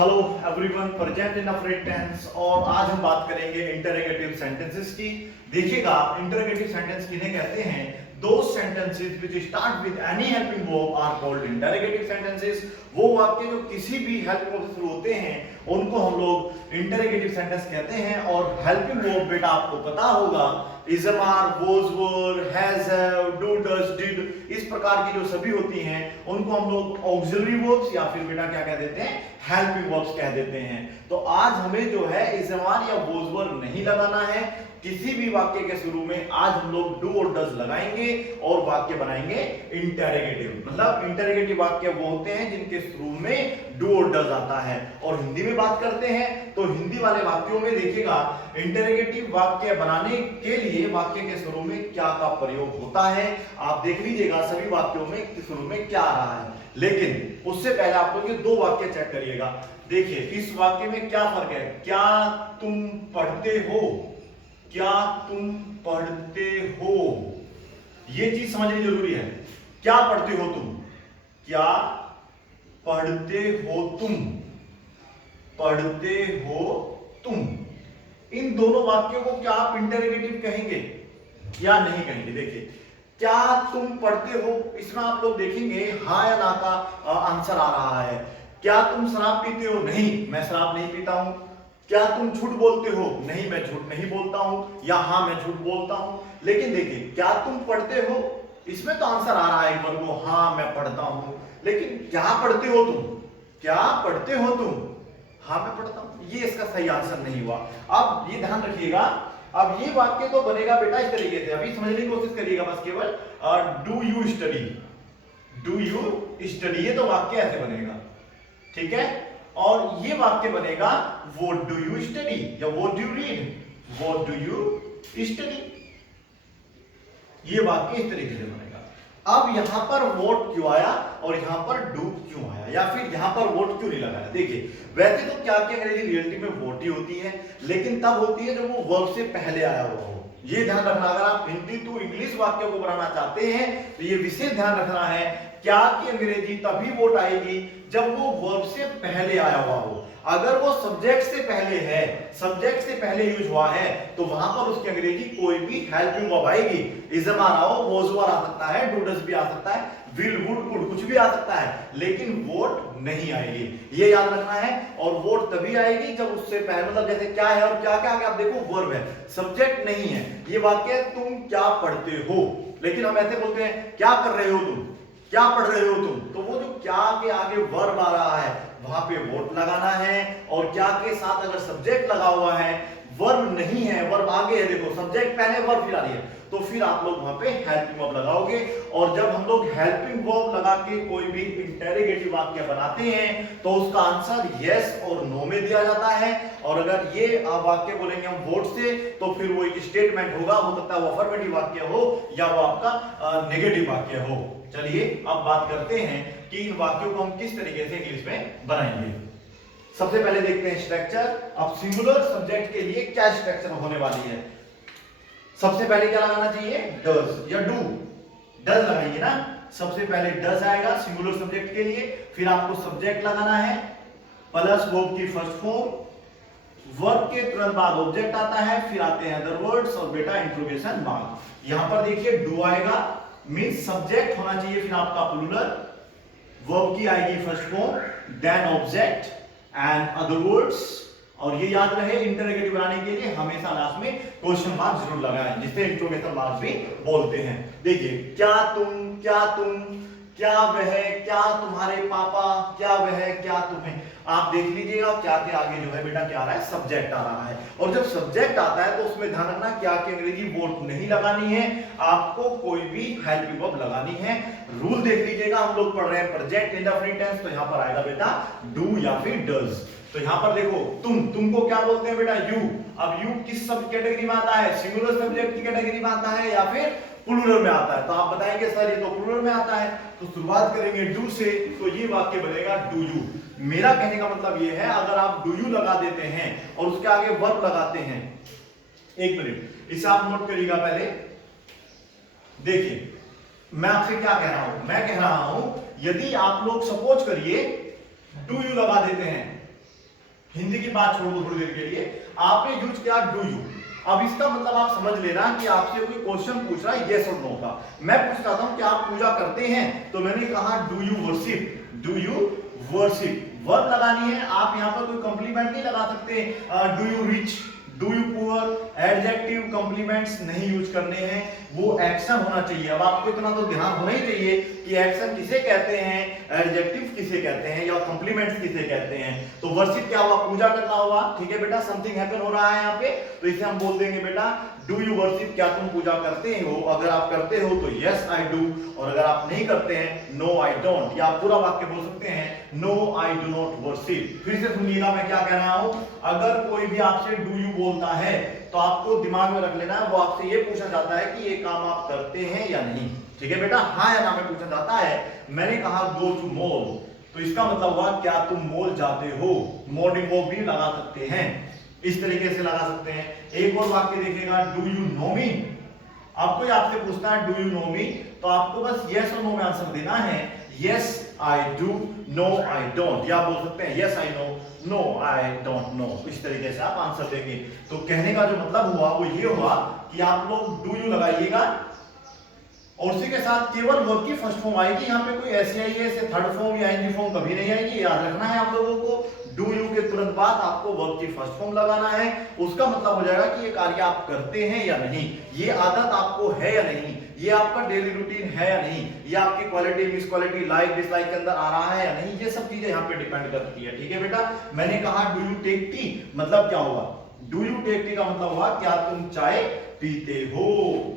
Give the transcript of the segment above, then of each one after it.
Hello everyone, present in present tense. और आज हम बात करेंगे इंटरोगेटिव सेंटेंसेस की। देखिएगा, इंटरोगेटिव सेंटेंस किन्हें कहते हैं? Those sentences which start with any helping verb are called interrogative sentences। वो वाक्य जो किसी भी हेल्पिंग वर्ब से शुरू होते हैं उनको हम लोग इंटरोगेटिव सेंटेंस कहते हैं। और हेल्पिंग वर्ब बेटा आपको पता होगा, is, are, was, were, has, have, do, does, did, इस प्रकार की जो सभी होती हैं उनको हम लोग ऑक्सिलरी वर्ब्स या फिर बेटा क्या कह देते हैं? हेल्पिंग वर्ब्स कह देते हैं। तो आज हमें जो है इज, आर या वॉज, वर नहीं लगाना है। किसी भी वाक्य के शुरू में आज हम लोग डू और डज लगाएंगे और वाक्य बनाएंगे इंटरोगेटिव। मतलब इंटरोगेटिव वाक्य वो होते हैं जिनके शुरू में डू और डज आता है। और हिंदी में बात करते हैं तो हिंदी वाले वाक्यों में देखिएगा, इंटरोगेटिव वाक्य बनाने के लिए वाक्य के शुरू में क्या का प्रयोग होता है। आप देख लीजिएगा सभी वाक्यों में शुरू में क्या आ रहा है। लेकिन उससे पहले आप लोग ये दो वाक्य चेक करिएगा। देखिए इस वाक्य में क्या फर्क है? क्या तुम पढ़ते हो? क्या तुम पढ़ते हो? ये चीज समझनी जरूरी है। क्या पढ़ते हो तुम? क्या पढ़ते हो तुम? पढ़ते हो तुम। इन दोनों वाक्यों को क्या आप इंटरोगेटिव कहेंगे या नहीं कहेंगे? देखिए, क्या तुम पढ़ते हो, इसमें आप लोग देखेंगे हाँ या ना का आंसर आ रहा है। क्या तुम शराब पीते हो? नहीं, मैं शराब नहीं पीता हूं। क्या तुम झूठ बोलते हो? नहीं, मैं झूठ नहीं बोलता हूं। या हाँ, मैं झूठ बोलता हूं। लेकिन देखिए, क्या तुम पढ़ते हो, इसमें तो आंसर आ रहा है एक बार को, हाँ मैं पढ़ता हूं। लेकिन क्या पढ़ते हो तुम? क्या पढ़ते हो तुम? हाँ मैं पढ़ता हूं। ये इसका सही आंसर नहीं हुआ। अब ये ध्यान रखिएगा, अब ये वाक्य तो बनेगा बेटा इस तरीके से। अभी समझने की कोशिश करिएगा बस केवल, do you study, do you study, ये तो वाक्य ऐसे बनेगा, ठीक है। और ये वाक्य बनेगा व्हाट डू यू स्टडी या what do you read, what do you study. ये वाक्य इस तरीके से बनेगा। अब यहां पर व्हाट क्यों आया और यहां पर डू क्यों आया, या फिर यहां पर व्हाट क्यों नहीं लगाया? देखिए, वैसे तो क्या क्या अंग्रेजी रियलिटी में व्हाट ही होती है, लेकिन तब होती है जब वो वर्ब से पहले आया हुआ हो। ये ध्यान रखना, अगर आप हिंदी टू इंग्लिश वाक्य को बनाना चाहते हैं तो ये विशेष ध्यान रखना है, क्या की अंग्रेजी तभी वोट आएगी जब वो वर्ब से पहले आया हुआ हो। अगर वो सब्जेक्ट से पहले है, सब्जेक्ट से पहले यूज हुआ है, तो वहां पर उसकी अंग्रेजी कोई भी हेल्पिंग वर्ब आएगी। इज़म आ रहा हो, वॉज वर आ सकता है, डू डज भी आ सकता है, विल वुड कुड कुछ भी आ सकता है, लेकिन वोट नहीं आएगी। ये याद रखना है। और वोट तभी आएगी जब उससे पहले, मतलब जैसे क्या है और क्या क्या, आप देखो वर्ब है, सब्जेक्ट नहीं है। ये वाक्य तुम क्या पढ़ते हो, लेकिन हम ऐसे बोलते हैं क्या कर रहे हो तुम, क्या पढ़ रहे हो तुम, तो वो जो क्या के आगे वर्ब आ रहा है वहां पे वोट लगाना है। और क्या के साथ अगर सब्जेक्ट लगा हुआ है, वर्ब नहीं है, वर्ब आगे है, देखो सब्जेक्ट पहले वर्ब फिर आ रही है, तो फिर आप लोग वहां पे हेल्पिंग वर्ब लगाओगे। और जब हम लोग हेल्पिंग वर्ब लगा के कोई भी इंटरोगेटिव वाक्य बनाते हैं तो उसका आंसर यस और नो में दिया जाता है। और अगर ये वाक्य बोलेंगे हम वोट से, तो फिर वो एक स्टेटमेंट होगा, हो सकता है वो अफर्मेटिव वाक्य हो या वो आपका नेगेटिव वाक्य हो। चलिए अब बात करते हैं कि इन वाक्यों को हम किस तरीके से इंग्लिश में बनाएंगे। सबसे पहले देखते हैं स्ट्रक्चर। अब सिंगुलर सब्जेक्ट के लिए क्या स्ट्रक्चर होने वाली है? सबसे पहले क्या लगाना चाहिए? डज या डू। डज लगाएंगे ना, सबसे पहले डज आएगा सिंगुलर सब्जेक्ट के लिए, फिर आपको सब्जेक्ट लगाना है प्लस वर्ब की फर्स्ट फॉर्म, वर्ब के तुरंत बाद ऑब्जेक्ट आता है, फिर आते हैं अदर वर्ड्स और बेटा इंट्रोगेशन मार्क। यहां पर देखिए डू आएगा, मींस सब्जेक्ट होना चाहिए, फिर आपका प्लूरल, वर्ब की आएगी first form, then object and other words. और ये याद रहे, इंटरोगेटिव बनाने के लिए हमेशा लास्ट में क्वेश्चन मार्क जरूर लगाएं, जिसे इंट्रोगेशन मार्क भी बोलते हैं। देखिए, क्या तुम, क्या तुम, क्या वह, क्या तुम्हारे पापा, क्या वह, क्या तुम्हें। आप देख लीजिएगा क्या के आगे जो है बेटा क्या आ रहा है? सब्जेक्ट आ रहा है। और जब सब्जेक्ट आता है तो उसमें ध्यान रखना क्या की अंग्रेजी वोट नहीं लगानी है, आपको कोई भी हेल्पिंग वर्ब लगानी है। रूल देख लीजिएगा, हम लोग पढ़ रहे हैं प्रेजेंट इंडेफिनिट टेंस, तो यहां पर आएगा बेटा डू या फिर डज। तो यहां पर देखो तुमको क्या बोलते हैं बेटा? यू। अब यू किस सब कैटेगरी में आता है? सिंगुलर सब्जेक्ट की कैटेगरी में आता है या फिर प्लूरल में आता है? तो आप बताएंगे सर ये तो प्लूरल में आता है। तो शुरुआत करेंगे डू से, तो ये वाक्य बनेगा डू यू। मेरा कहने का मतलब ये है, अगर आप डू यू लगा देते हैं और उसके आगे वर्ब लगाते हैं, एक मिनट इसे आप नोट करिएगा पहले। देखिए मैं आपसे क्या कह रहा हूं, मैं कह रहा हूं यदि आप लोग सपोज करिए डू यू लगा देते हैं, हिंदी की बात छोड़ दो थोड़ी देर के लिए, आपने यूज किया डू यू। अब इसका मतलब आप समझ लेना कि आपसे कोई क्वेश्चन पूछ रहा है यस और नो का। मैं पूछ रहा हूं कि आप पूजा करते हैं, तो मैंने कहा do you worship, do you worship, verb लगानी है। आप यहां पर कोई कंप्लीमेंट नहीं लगा सकते, do you rich, do you poor, adjective complements नहीं यूज करने हैं, वो एक्शन होना चाहिए। अब आपको इतना तो ध्यान होना ही चाहिए कि एक्शन किसे कहते हैं, एडजेक्टिव किसे कहते हैं, या कॉम्प्लीमेंट्स किसे कहते हैं। तो वर्शिप क्या हुआ, पूजा करना हुआ, ठीक है बेटा, समथिंग हैपन हो रहा है यहाँ पे, तो इसे हम बोल देंगे बेटा डू यू वर्शिप, क्या तुम पूजा करते हो। अगर आप करते हो तो यस आई डू, और अगर आप नहीं करते हैं नो आई डोंट, या आप पूरा वाक्य बोल सकते हैं no I do not worship. फिर से सुनिएगा मैं क्या कह रहा हूं, अगर कोई भी आपसे डू यू बोलता है तो आपको दिमाग में रख लेना है, वो आपसे ये पूछा जाता है कि ये काम आप करते हैं या नहीं, ठीक है बेटा, हाँ या ना में पूछा जाता है। मैंने कहा गो टू मॉल, तो इसका मतलब हुआ क्या तुम मॉल जाते हो, मॉर्निंग वॉक भी लगा सकते हैं, इस तरीके से लगा सकते हैं। एक और वाक्य देखिएगा, डू यू नो मी। अब कोई आपसे पूछता है डू यू नो मी, तो आपको बस यस और नो में आंसर देना है, yes I do, no I don't, या बोल सकते हैं yes I know, no I don't know, इस तरीके से आप आंसर देंगे। तो कहने का जो मतलब हुआ वो ये हुआ कि आप लोग डू यू लगाइएगा और उसी के साथ केवल वर्ब की फर्स्ट फॉर्म आएगी, यहाँ पे कोई ऐसी आई है थर्ड फॉर्म या आईएनजी फॉर्म कभी नहीं आएगी, याद रखना है आप लोगों को। डू यू के तुरंत बाद आपको वर्ब की फर्स्ट फॉर्म लगाना है, उसका मतलब हो जाएगा कि ये कार्य आप करते हैं या नहीं, ये आदत आपको है या नहीं, ये आपका डेली रूटीन है या नहीं, ये आपकी quality miss quality like dislike के अंदर आ रहा है या नहीं, ये सब चीजें यहाँ पे डिपेंड करती है, ठीक है बेटा। मैंने कहा डू यू टेक टी, मतलब क्या होगा, डू यू टेक टी का मतलब हुआ क्या तुम चाय पीते हो।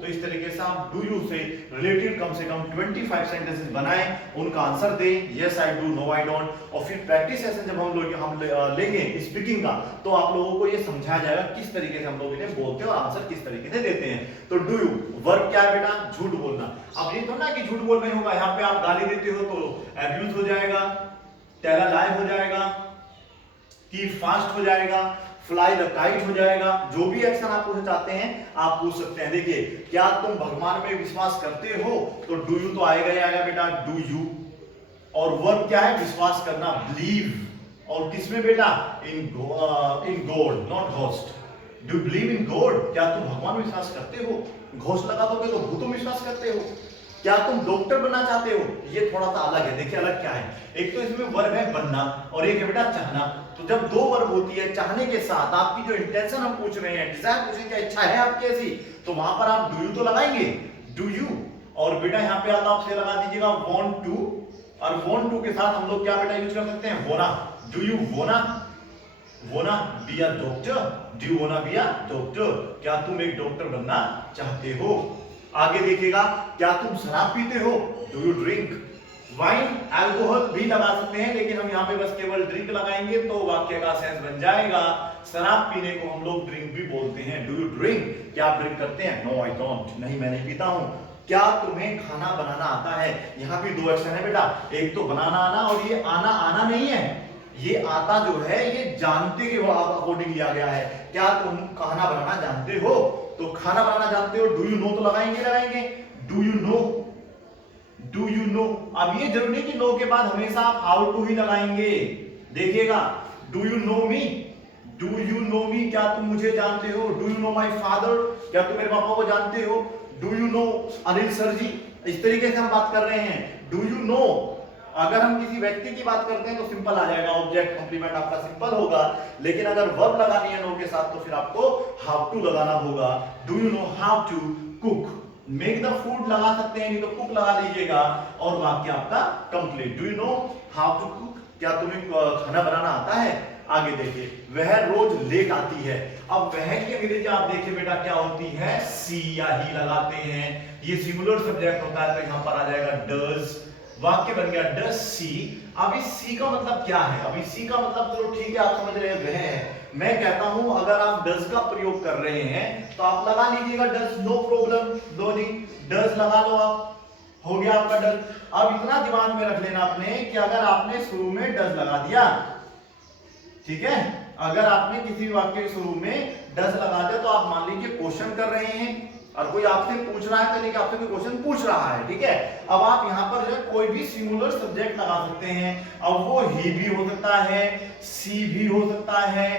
तो इस तरीके से आप डू यू से रिलेटेड कम से कम 25 सेंटेंसेस बनाएं, उनका आंसर दें yes I do, no I don't, और फिर प्रैक्टिस सेशन जब हम लेंगे स्पीकिंग का, तो आप लोगों को ये समझाया जाएगा किस तरीके से हम लोग इन्हें बोलते हैं और आंसर किस तरीके से देते हैं। तो डू यू वर्ब क्या है बेटा, झूठ बोलना। अब ये तो ना कि झूठ बोल नहीं होगा, यहाँ पे आप गाली देते हो तो एब्यूज हो जाएगा, टेल अ लाई हो जाएगा, कीप फास्ट हो जाएगा, फ्लाई द काइट हो जाएगा, जो भी एक्शन आप पूछना चाहते हैं आप पूछ सकते हैं। देखिए क्या तुम भगवान में विश्वास करते हो, तो डू यू तो आएगा ही आएगा बेटा, डू यू, और वर्ब क्या है, विश्वास करना, बिलीव, और किसमें बेटा, in God not ghost. Do believe in God, क्या तुम भगवान में विश्वास करते हो, घोस्ट लगा दोगे तो भूतों में विश्वास करते हो। क्या तुम डॉक्टर बनना चाहते हो, ये थोड़ा सा अलग है। देखिए अलग क्या है, एक तो इसमें वर्ब है बनना और एक है बेटा चाहना। तो जब दो वर्ब होती है, चाहने के साथ आपकी जो इंटेंशन हम पूछ रहे हैं, डिजायर पूछ रहे हैं, क्या इच्छा है आपकी ऐसी, तो वहां पर आप डू यू तो लगाएंगे, डू यू, और बेटा यहाँ पे आता आप से लगा दीजिएगा वांट टू, और वांट टू के साथ हम लोग क्या बेटा यूज कर सकते हैं, wanna, do you wanna, wanna be a doctor, do you wanna be a doctor, क्या तुम एक डॉक्टर बनना चाहते हो। आगे देखिएगा, क्या तुम शराब पीते हो, do you drink. Wine alcohol भी लगा सकते हैं, लेकिन हम यहाँ पे बस केवल ड्रिंक लगाएंगे तो वाक्य का सेंस बन जाएगा। शराब पीने को हम लोग ड्रिंक भी बोलते हैं, डू यू ड्रिंक, क्या आप ड्रिंक करते हैं, नो आई डोंट, नहीं मैं नहीं पीता हूँ। क्या तुम्हें खाना बनाना आता है, यहाँ भी दो एक्शन है बेटा, एक तो बनाना आना और ये आना आना नहीं है, ये आता जो है ये जानते के अकॉर्डिंग लिया गया है। क्या तुम खाना बनाना जानते हो, तो खाना बनाना जानते हो, डू यू नो तो लगाएंगे, do you no, do you no. अब ये जरूरी नहीं कि नो के बाद हमेशा आप हाउ टू ही लगाएंगे, देखिएगा, do you know me, do you know me, क्या तुम मुझे जानते हो, do you know my father, क्या तुम मेरे पापा को जानते हो, do you know Anil sir ji, इस तरीके से हम बात कर रहे हैं। डू यू नो, अगर हम किसी व्यक्ति की बात करते हैं तो सिंपल आ जाएगा, ऑब्जेक्ट कॉम्प्लीमेंट आपका सिंपल होगा, लेकिन अगर वर्ब लगानी है नो के साथ तो फिर आपको हाउ टू लगाना होगा। Do you know how to cook, make the food लगा सकते हैं, नहीं तो कुक लगा लीजिएगा और वाक्य आपका complete. Do you know how to cook, क्या तुम्हें खाना बनाना आता है। आगे देखिए, वह रोज लेट आती है। अब वह की अंग्रेजी आप देखिए बेटा क्या होती है, सी या ही लगाते हैं, ये सिंगुलर सब्जेक्ट होता है तो यहां पर आ जाएगा डज, वाक्य बन गया डज सी। अब इस सी का मतलब क्या है, अब इस सी का मतलब चलो ठीक है आप समझ रहे हैं वह है, मैं कहता हूं अगर आप डज का प्रयोग कर रहे हैं तो आप लगा लीजिएगा डज, नो प्रॉब्लम, दो जी डज लगा लो आप, हो गया आपका डज। अब इतना दिमाग में रख लेना आपने कि अगर आपने शुरू में डज लगा दिया, ठीक है, अगर आपने किसी वाक्य के शुरू में डज लगा दिया तो आप मान लीजिए क्वेश्चन कर रहे हैं, और कोई आपसे पूछ रहा है तो नहीं कि आपसे कोई क्वेश्चन पूछ रहा है, ठीक है। अब आप यहाँ पर जो है कोई भी सिंगुलर सब्जेक्ट लगा सकते हैं। अब वो ही भी हो सकता है, सी भी हो सकता है,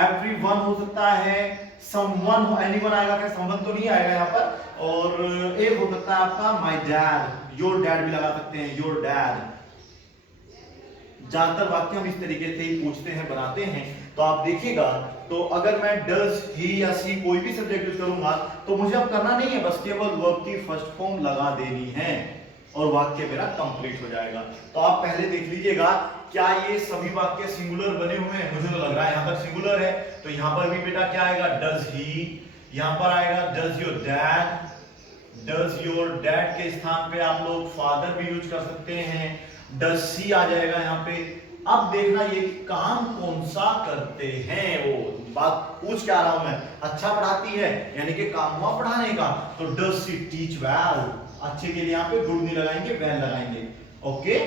एवरीवन हो सकता है, समवन, एनीवन आएगा क्या, समवन तो नहीं आएगा यहाँ पर। और एक हो सकता है आपका माय डैड, योर डैड भी लगा सकते हैं, योर डैड। ज्यादातर वाक्य हम इस तरीके से ही पूछते हैं, बनाते हैं। तो आप देखिएगा, तो अगर मैं डज ही या सी कोई भी सब्जेक्ट यूज करूंगा तो मुझे अब करना नहीं है, बस केवल वर्ब की फर्स्ट फॉर्म लगा देनी है और वाक्य मेरा कंप्लीट हो जाएगा। तो आप पहले देख लीजिएगा क्या ये सभी वाक्य सिंगुलर बने हुए हैं। मुझे तो लग रहा है यहां तक सिंगुलर है, तो यहां पर भी बेटा क्या आएगा, डज ही। यहां पर आएगा does your dad, does your dad के स्थान पे आप लोग फादर भी यूज कर सकते हैं, डज सी आ जाएगा यहाँ पे। अब देखना ये काम कौन सा करते हैं, वो बात पूछ क्या रहा हूं मैं, अच्छा पढ़ाती है यानी कि काम हुआ पढ़ाने का, तो डज सी टीच वेल, अच्छे के लिए यहाँ पे गुड नहीं लगाएंगे, वेल लगाएंगे। ओके,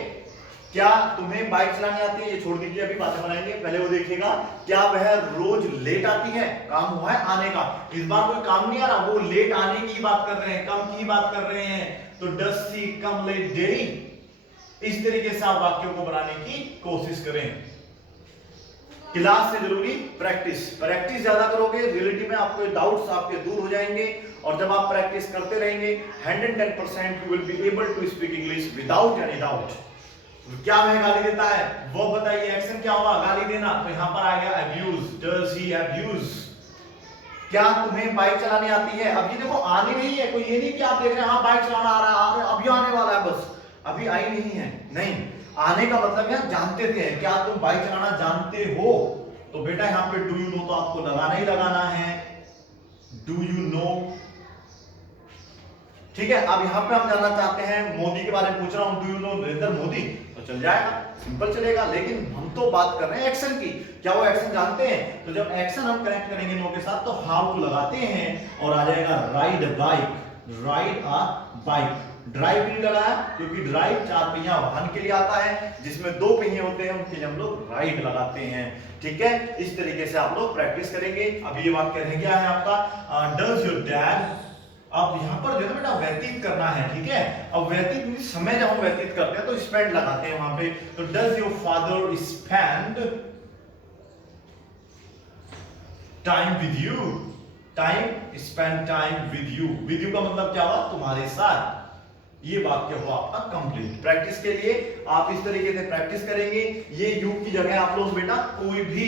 क्या तुम्हें बाइक चलानी आती है, ये छोड़ दीजिए, अभी बातें बनाएंगे, पहले वो देखिएगा क्या वह रोज लेट आती है, काम हुआ है आने का, इस बार कोई काम नहीं आ रहा, वो लेट आने की बात कर रहे हैं, कम की बात कर रहे हैं, तो does she come late daily. इस तरीके से आप वाक्यों को बनाने की कोशिश करें। क्लास से जरूरी प्रैक्टिस, प्रैक्टिस ज्यादा करोगे, रिलेटिव में आपको डाउट्स आपके दूर हो जाएंगे, और जब आप प्रैक्टिस करते रहेंगे 110% you will be able to speak English without any doubt. क्या वह गाली देता है, वो बताइए, एक्शन क्या हुआ, गाली देना, तो यहां पर आ गया अब्यूज, डज ही अब्यूज। क्या तुम्हें बाइक चलानी आती है, अब ये देखो आने नहीं है, कोई ये नहीं कि आप देख रहे हैं हाँ बाइक चलाना आ रहा है, अभी आने वाला है, बस अभी आई नहीं है, नहीं, आने का मतलब है जानते थे, क्या तुम बाइक चलाना जानते हो, तो बेटा यहाँ पे डू यू नो तो आपको लगाना ही लगाना है, डू यू नो। ठीक है, अब यहाँ पे हम जानना चाहते हैं, मोदी के बारे में पूछ रहा हूं, do you no Narendra Modi, तो चल जाएगा, सिंपल चलेगा, लेकिन हम तो बात कर रहे हैं एक्शन की, क्या वो एक्शन जानते हैं, तो जब एक्शन हम कनेक्ट करेंगे नो के साथ तो हाउ टू लगाते हैं और आ जाएगा ride bike, ride a bike. Drive भी नहीं लगाया क्योंकि ड्राइव चार पहिया वाहन के लिए आता है, जिसमें दो पहिए होते हैं उनके लिए हम लोग राइड लगाते हैं। ठीक है, इस तरीके से आप लोग प्रैक्टिस करेंगे। अब ये वाक्य रह गया है आपका, डज योर डैड। अब यहाँ पर जो है बेटा व्यतीत करना है, ठीक है, अब व्यतीत समय जब हम व्यतीत करते हैं तो स्पेंड लगाते हैं वहां पे, तो does your father spend time with you, time spend time with you का मतलब क्या हुआ, तुम्हारे साथ। ये वाक्य हुआ आपका कंप्लीट। प्रैक्टिस के लिए आप इस तरीके से प्रैक्टिस करेंगे, ये यू की जगह आप लोग बेटा कोई भी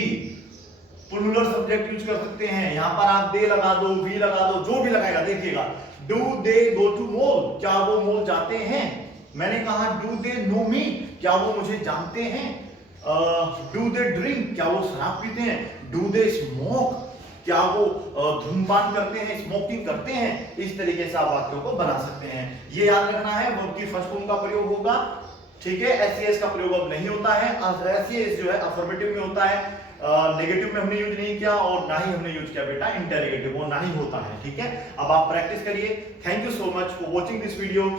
प्लूरल सब्जेक्ट यूज कर सकते हैं, यहां पर आप दे लगा दो, वी लगा दो, जो भी लगाएगा, देखिएगा do they go to mall, क्या वो मॉल जाते हैं, मैंने कहा डू दे नो मी, क्या वो मुझे जानते हैं, डू दे ड्रिंक, क्या वो शराब पीते हैं, डू दे स्मोक, क्या वो धूम्रपान करते हैं, स्मोकिंग करते हैं। इस तरीके से आप वाक्यों को बना सकते हैं। ये याद रखना है, वर्ब की फर्स्ट फॉर्म का प्रयोग होगा, ठीक है, एसईएस का प्रयोग अब नहीं होता है, एसईएस जो है अफर्मेटिव में होता है, नेगेटिव में हमने यूज नहीं किया और ना ही हमने यूज किया बेटा इंटरोगेटिव, वो ना ही होता है। ठीक है, अब आप प्रैक्टिस करिए। Thank you so much for watching this video.